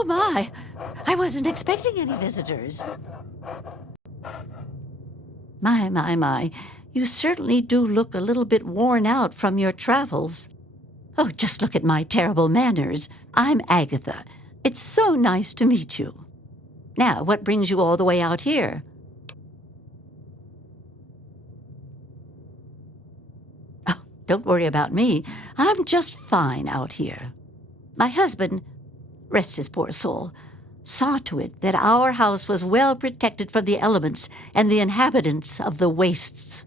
Oh, my! I wasn't expecting any visitors. My. You certainly do look a little bit worn out from your travels. Oh, just look at my terrible manners. I'm Agatha. It's so nice to meet you. Now, what brings you all the way out here? Oh, don't worry about me. I'm just fine out here. My husband, rest his poor soul, saw to it that our house was well protected from the elements and the inhabitants of the wastes.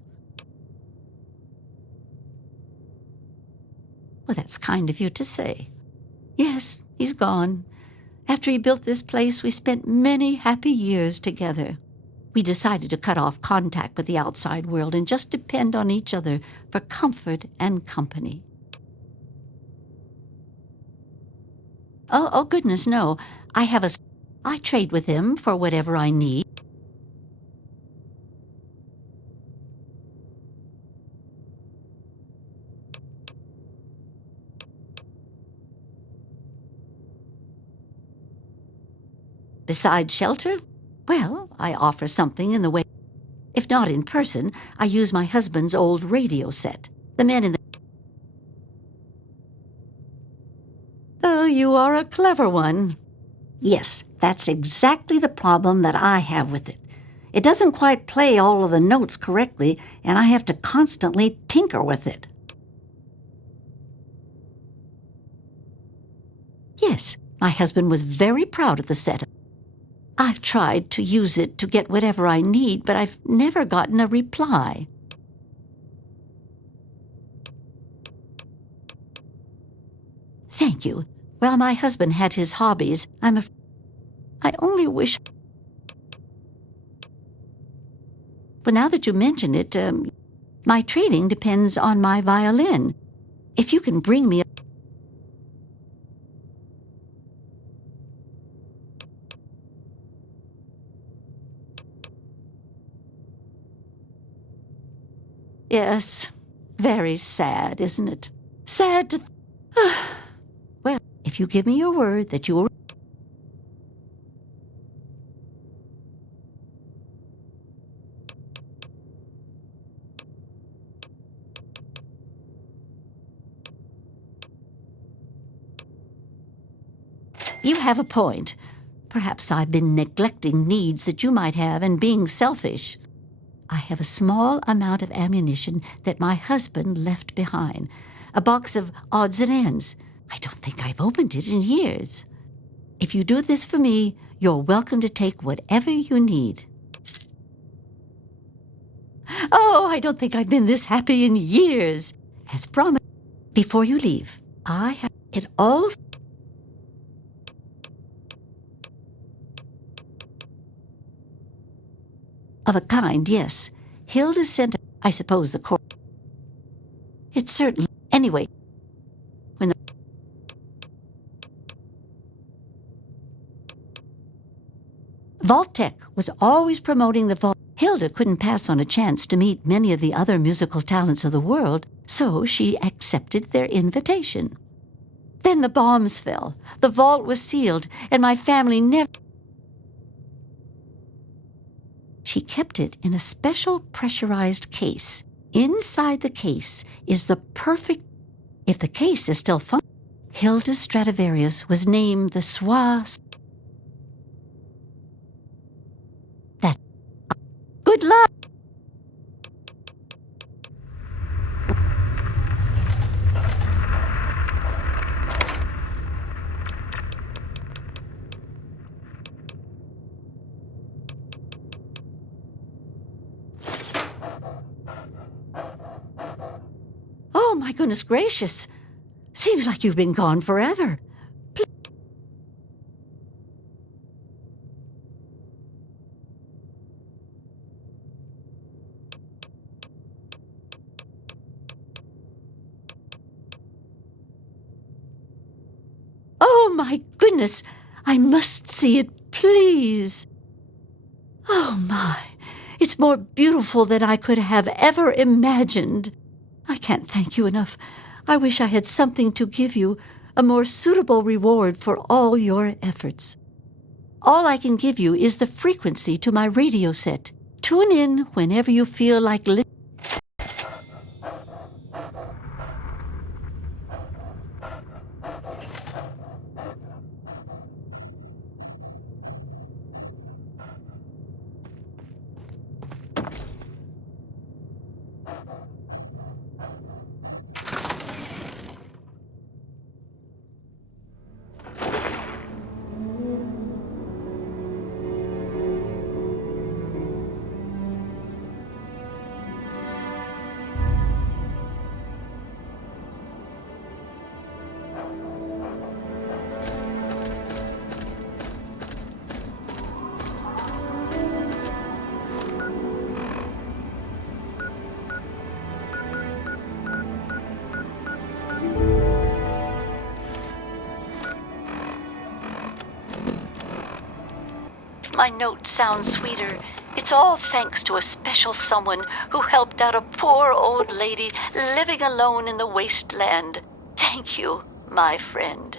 Well, that's kind of you to say. Yes, he's gone. After he built this place, we spent many happy years together. We decided to cut off contact with the outside world and just depend on each other for comfort and company. Oh, goodness, no. I trade with him for whatever I need. Besides shelter, well, I offer something in the way. If not in person, I use my husband's old radio set. The men in the... Oh, you are a clever one. Yes, that's exactly the problem that I have with it. It doesn't quite play all of the notes correctly, and I have to constantly tinker with it. Yes, my husband was very proud of the setup. I've tried to use it to get whatever I need, but I've never gotten a reply. Thank you. Well, my husband had his hobbies. I only wish... But now that you mention it, my trading depends on my violin. If you can bring me... Yes, very sad, isn't it? Sad to... Well, if you give me your word that you will... You have a point. Perhaps I've been neglecting needs that you might have and being selfish. I have a small amount of ammunition that my husband left behind. A box of odds and ends. I don't think I've opened it in years. If you do this for me, you're welcome to take whatever you need. Oh, I don't think I've been this happy in years. As promised, before you leave, I have it all... Of a kind, yes. Hilda sent, I suppose, the court. It's certainly... Anyway, when the... Vault-Tech was always promoting the vault. Hilda couldn't pass on a chance to meet many of the other musical talents of the world, so she accepted their invitation. Then the bombs fell, the vault was sealed, and my family never... She kept it in a special pressurized case. Inside the case is the perfect... If the case is still functioning, Hilda Stradivarius was named the That... Good luck! Oh, my goodness gracious. Seems like you've been gone forever. Oh, my goodness. I must see it, please. Oh, my. It's more beautiful than I could have ever imagined. I can't thank you enough. I wish I had something to give you. a more suitable reward for all your efforts. All I can give you is the frequency to my radio set. Tune in whenever you feel like listening. My notes sound sweeter. It's all thanks to a special someone who helped out a poor old lady living alone in the wasteland. Thank you, my friend.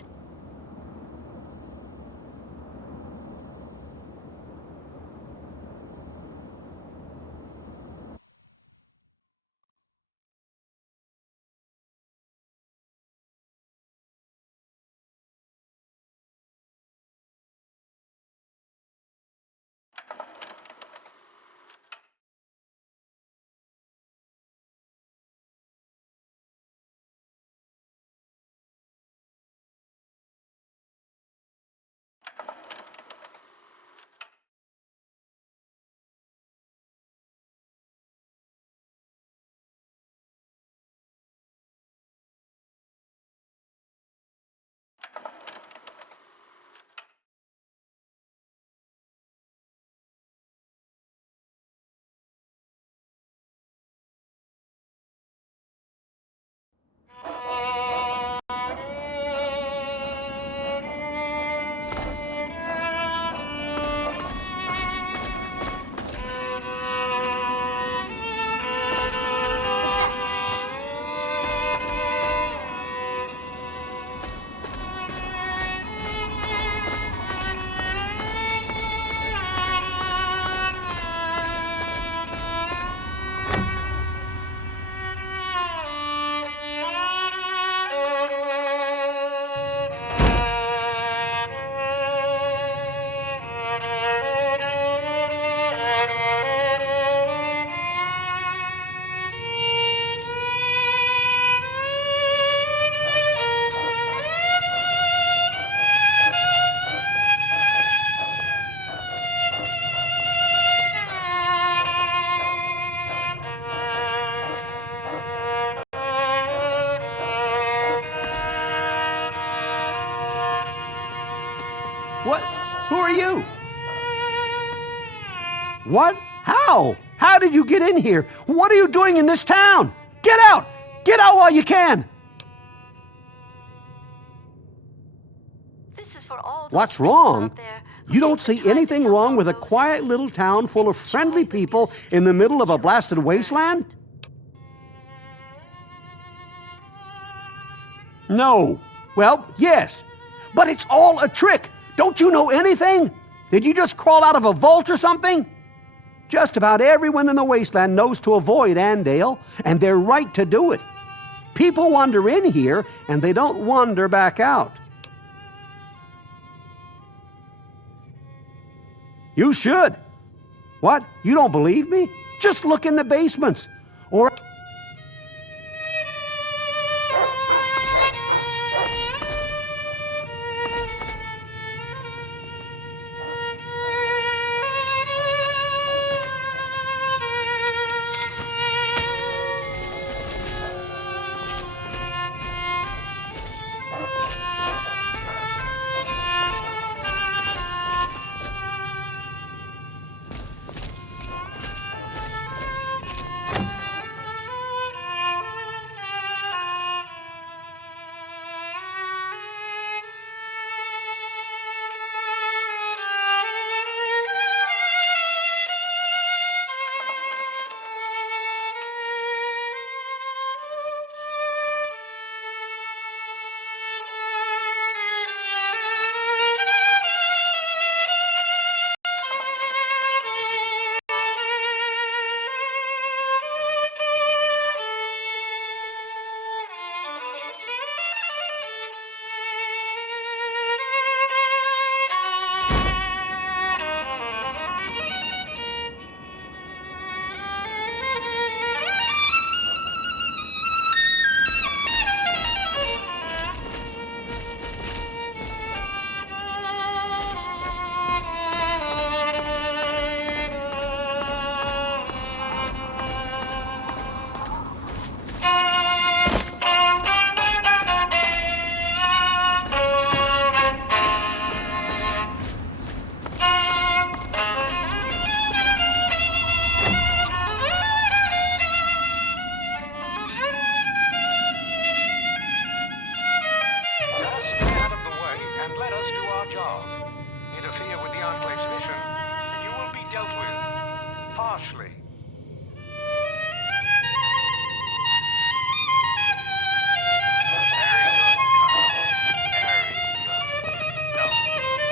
What? Who are you? What? How? How did you get in here? What are you doing in this town? Get out! Get out while you can! This is for all those What's people wrong? out there who You don't take the see time to anything help wrong all with a those quiet little town full of friendly people in the middle of a blasted wasteland? No. Well, yes. But it's all a trick. Don't you know anything? Did you just crawl out of a vault or something? Just about everyone in the wasteland knows to avoid Andale, and they're right to do it. People wander in here, and they don't wander back out. You should. What? You don't believe me? Just look in the basements. Or...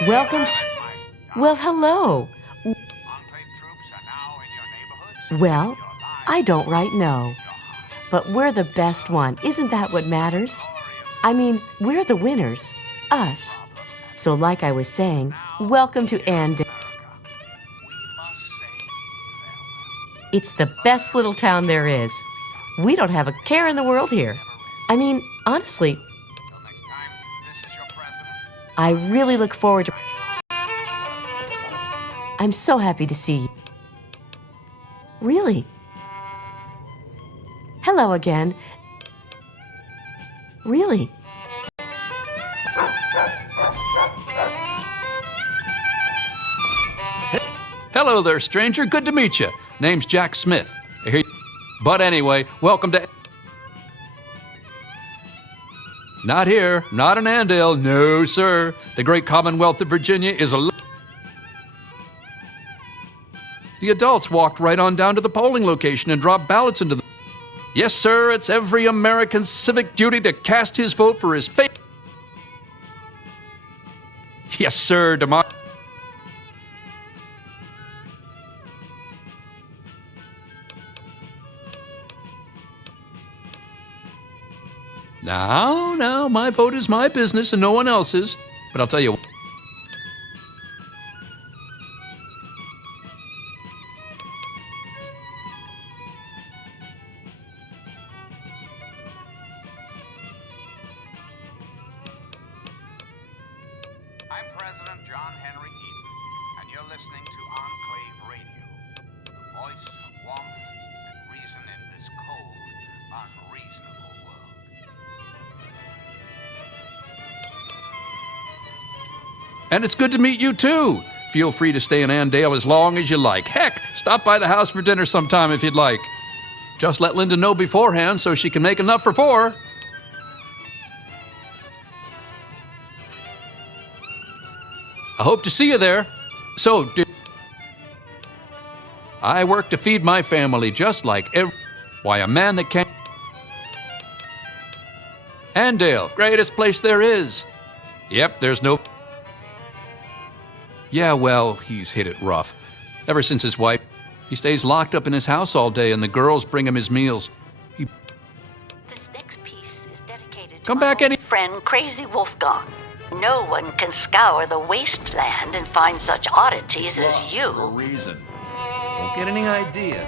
Welcome. Well, hello. Well, I don't right know. But we're the best one. Isn't that what matters? I mean, we're the winners. Us. So like I was saying, welcome to Andale. It's the best little town there is. We don't have a care in the world here. I mean, honestly, I really look forward to... I'm so happy to see you. Really? Hello again. Really? Hello there, stranger. Good to meet you. Name's Jack Smith. But anyway, welcome to... Not here. Not in Andale. No, sir. The great Commonwealth of Virginia is a... The adults walked right on down to the polling location and dropped ballots into the... Yes, sir, it's every American's civic duty to cast his vote for his favorite... Yes, sir, Now, my vote is my business and no one else's. But I'll tell you... I'm President John Henry Eden, and you're listening to Enclave Radio, the voice of warmth and reason in this cold, unreasonable world. And it's good to meet you, too. Feel free to stay in Andale as long as you like. Heck, stop by the house for dinner sometime if you'd like. Just let Linda know beforehand so she can make enough for 4. I hope to see you there. So, I work to feed my family just like why, a man that can't... Andale, greatest place there is. Yep, there's no... Yeah, well, he's hit it rough. Ever since his wife, he stays locked up in his house all day and the girls bring him his meals. This next piece is dedicated to Come my back old any... friend Crazy Wolfgang. No one can scour the wasteland and find such oddities as For a you. reason. Don't get any ideas.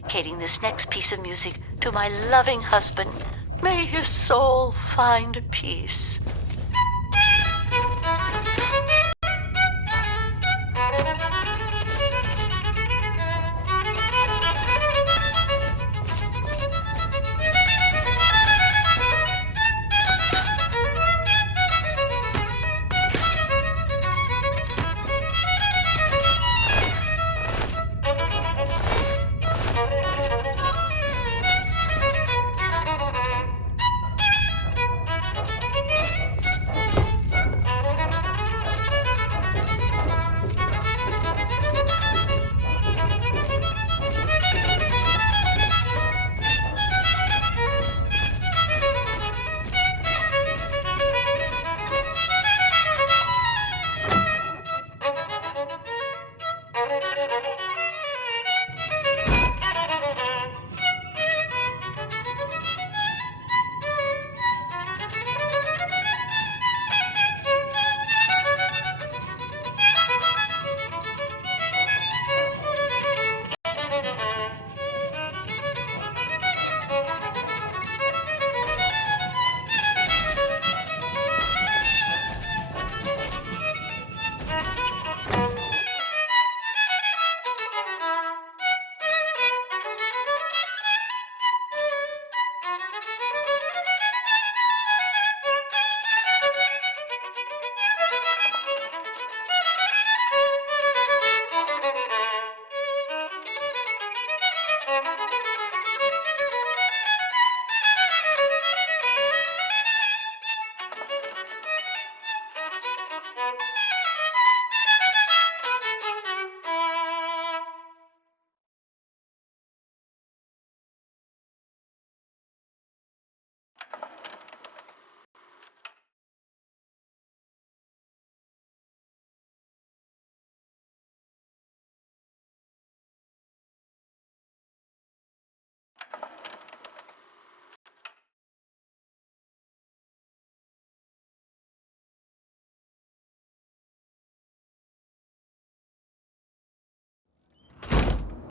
Dedicating this next piece of music to my loving husband. May his soul find peace.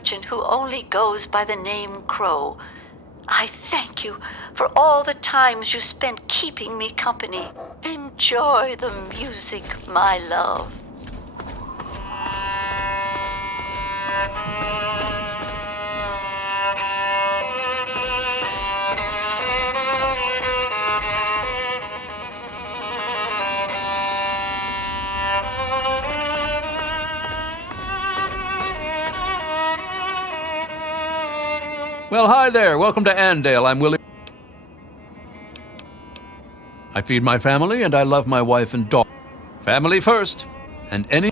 urchin who only goes by the name Crow. I thank you for all the times you spent keeping me company. Enjoy the music, my love. Well, hi there. Welcome to Andale. I'm Willie. I feed my family and I love my wife and daughter. Family first. And any...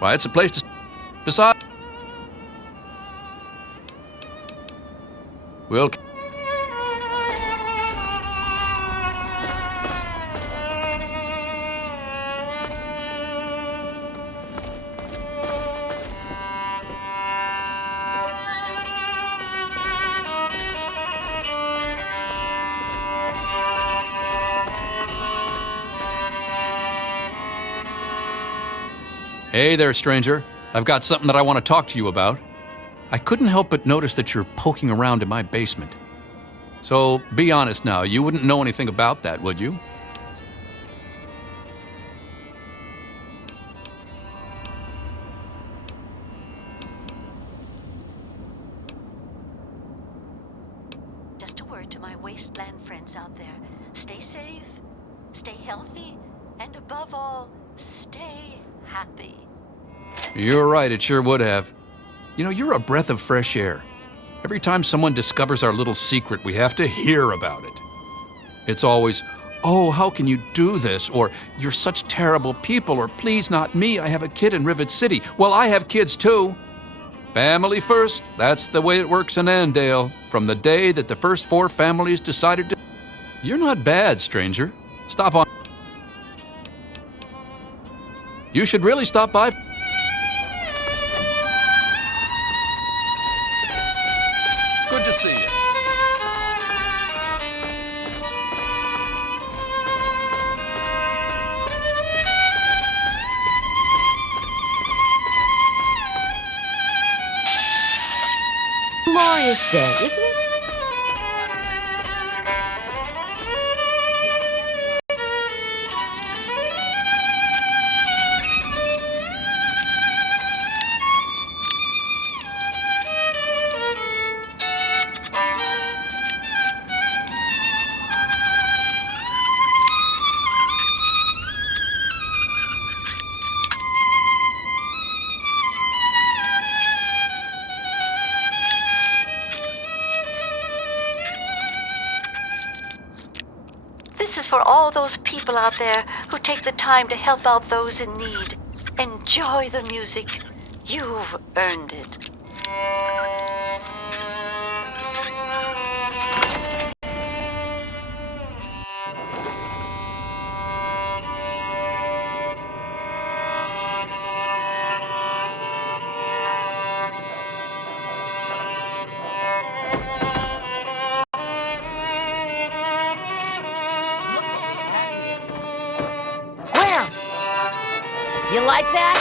Why, it's a place to... Besides... We'll... Hey there, stranger. I've got something that I want to talk to you about. I couldn't help but notice that you're poking around in my basement. So, be honest now, you wouldn't know anything about that, would you? Just a word to my wasteland friends out there. Stay safe, stay healthy, and above all, stay happy. You're right, it sure would have. You know, you're a breath of fresh air. Every time someone discovers our little secret, we have to hear about it. It's always, oh, how can you do this? Or, you're such terrible people, or please not me, I have a kid in Rivet City. Well, I have kids too. Family first, that's the way it works in Andale. From the day that the first 4 families decided to... You're not bad, stranger. Stop on. You should really stop by. Good to see you. Glorious day, isn't it? This is for all those people out there who take the time to help out those in need. Enjoy the music. You've earned it. Where? You like that?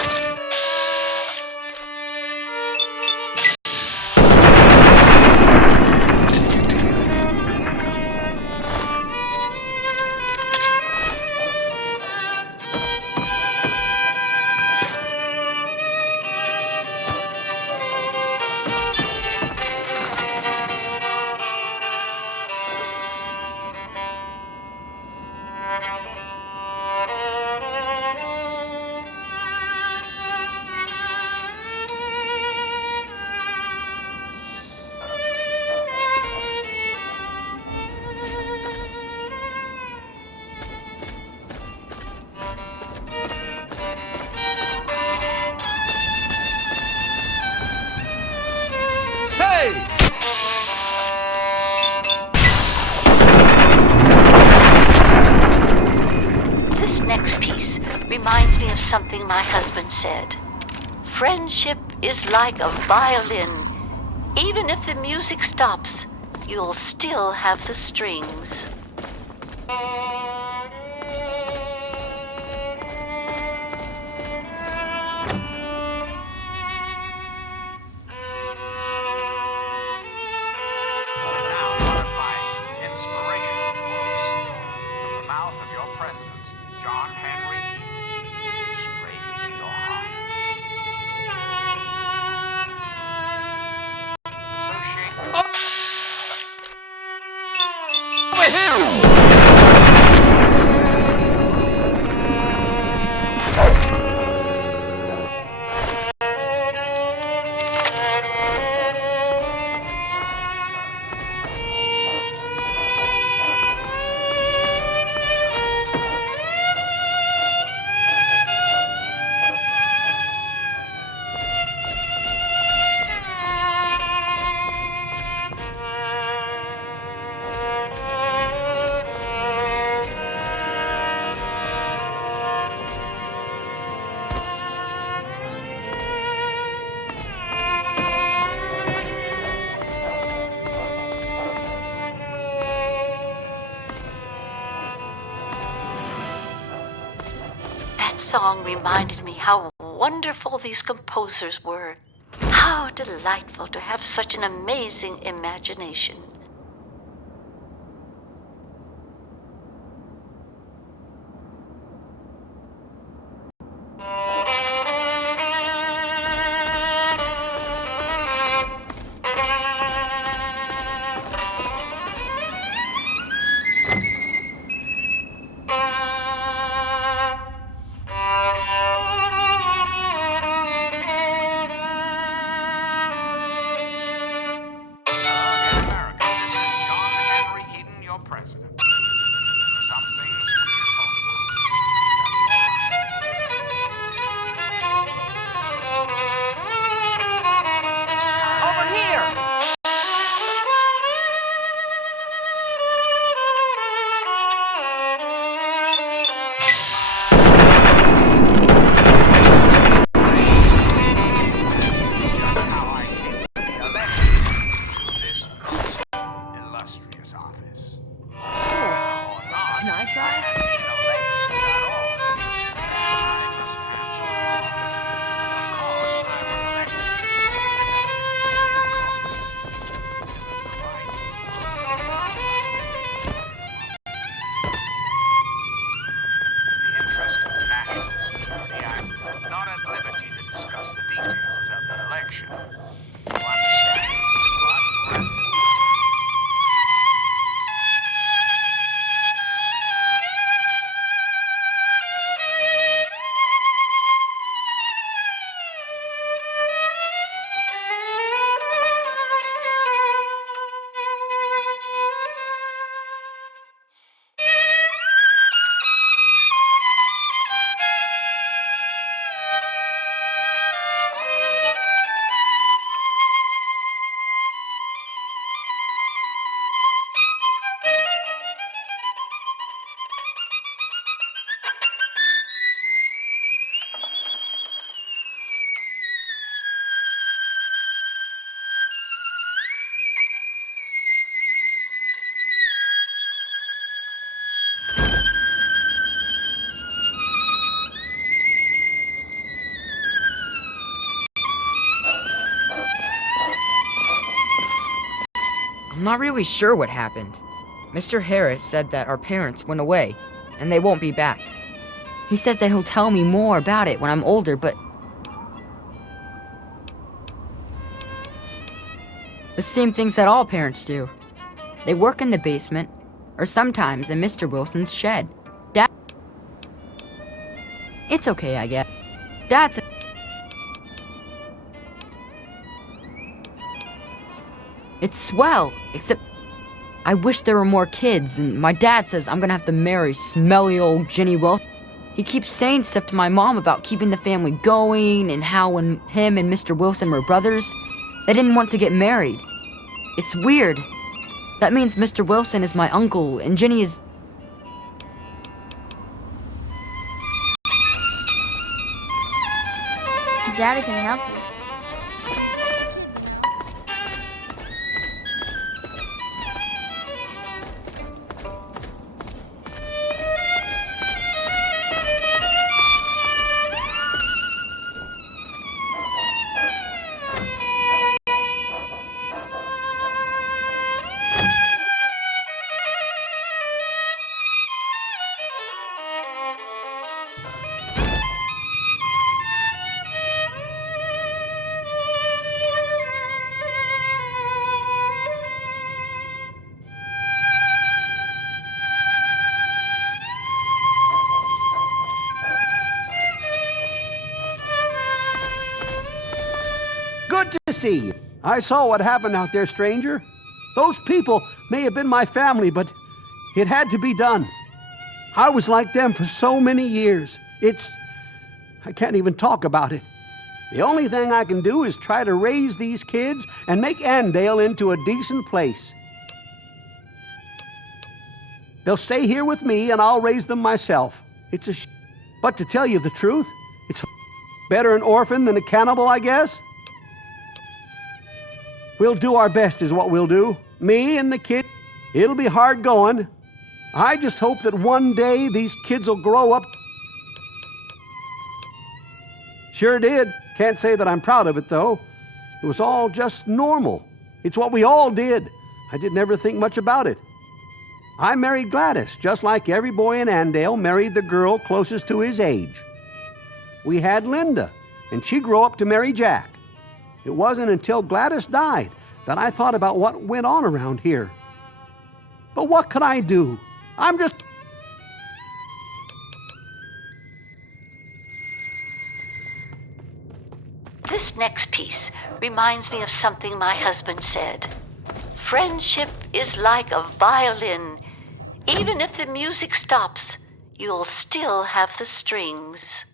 Hey! This next piece reminds me of something my husband said. Friendship is like a violin. Even if the music stops, you'll still have the strings. song reminded me how wonderful these composers were. How delightful to have such an amazing imagination. America, this is John Henry Eden, your president. Some things we should talk about. Over here! Just how I came to be elected to this illustrious office. Or not, Can I try? I haven't been elected at all. I must answer to all. Of course, I was elected. In the interest of national security, I'm not at liberty to discuss the details of the election. You understand? But rest I'm not really sure what happened. Mr. Harris said that our parents went away, and they won't be back. He says that he'll tell me more about it when I'm older, but... the same things that all parents do. They work in the basement, or sometimes in Mr. Wilson's shed. Dad... It's okay, I guess. Dad's... It's swell, except I wish there were more kids, and my dad says I'm gonna have to marry smelly old Ginny Wilson. He keeps saying stuff to my mom about keeping the family going, and how when him and Mr. Wilson were brothers, they didn't want to get married. It's weird. That means Mr. Wilson is my uncle, and Ginny is... Daddy can help you. Good to see you. I saw what happened out there, stranger. Those people may have been my family, but it had to be done. I was like them for so many years. I can't even talk about it. The only thing I can do is try to raise these kids and make Andale into a decent place. They'll stay here with me and I'll raise them myself. But to tell you the truth, it's better an orphan than a cannibal, I guess. We'll do our best is what we'll do. Me and the kid. It'll be hard going. I just hope that one day these kids will grow up. Sure did. Can't say that I'm proud of it, though. It was all just normal. It's what we all did. I didn't ever think much about it. I married Gladys, just like every boy in Andale married the girl closest to his age. We had Linda, and she grew up to marry Jack. It wasn't until Gladys died that I thought about what went on around here. But what could I do? I'm just... This next piece reminds me of something my husband said. Friendship is like a violin. Even if the music stops, you'll still have the strings.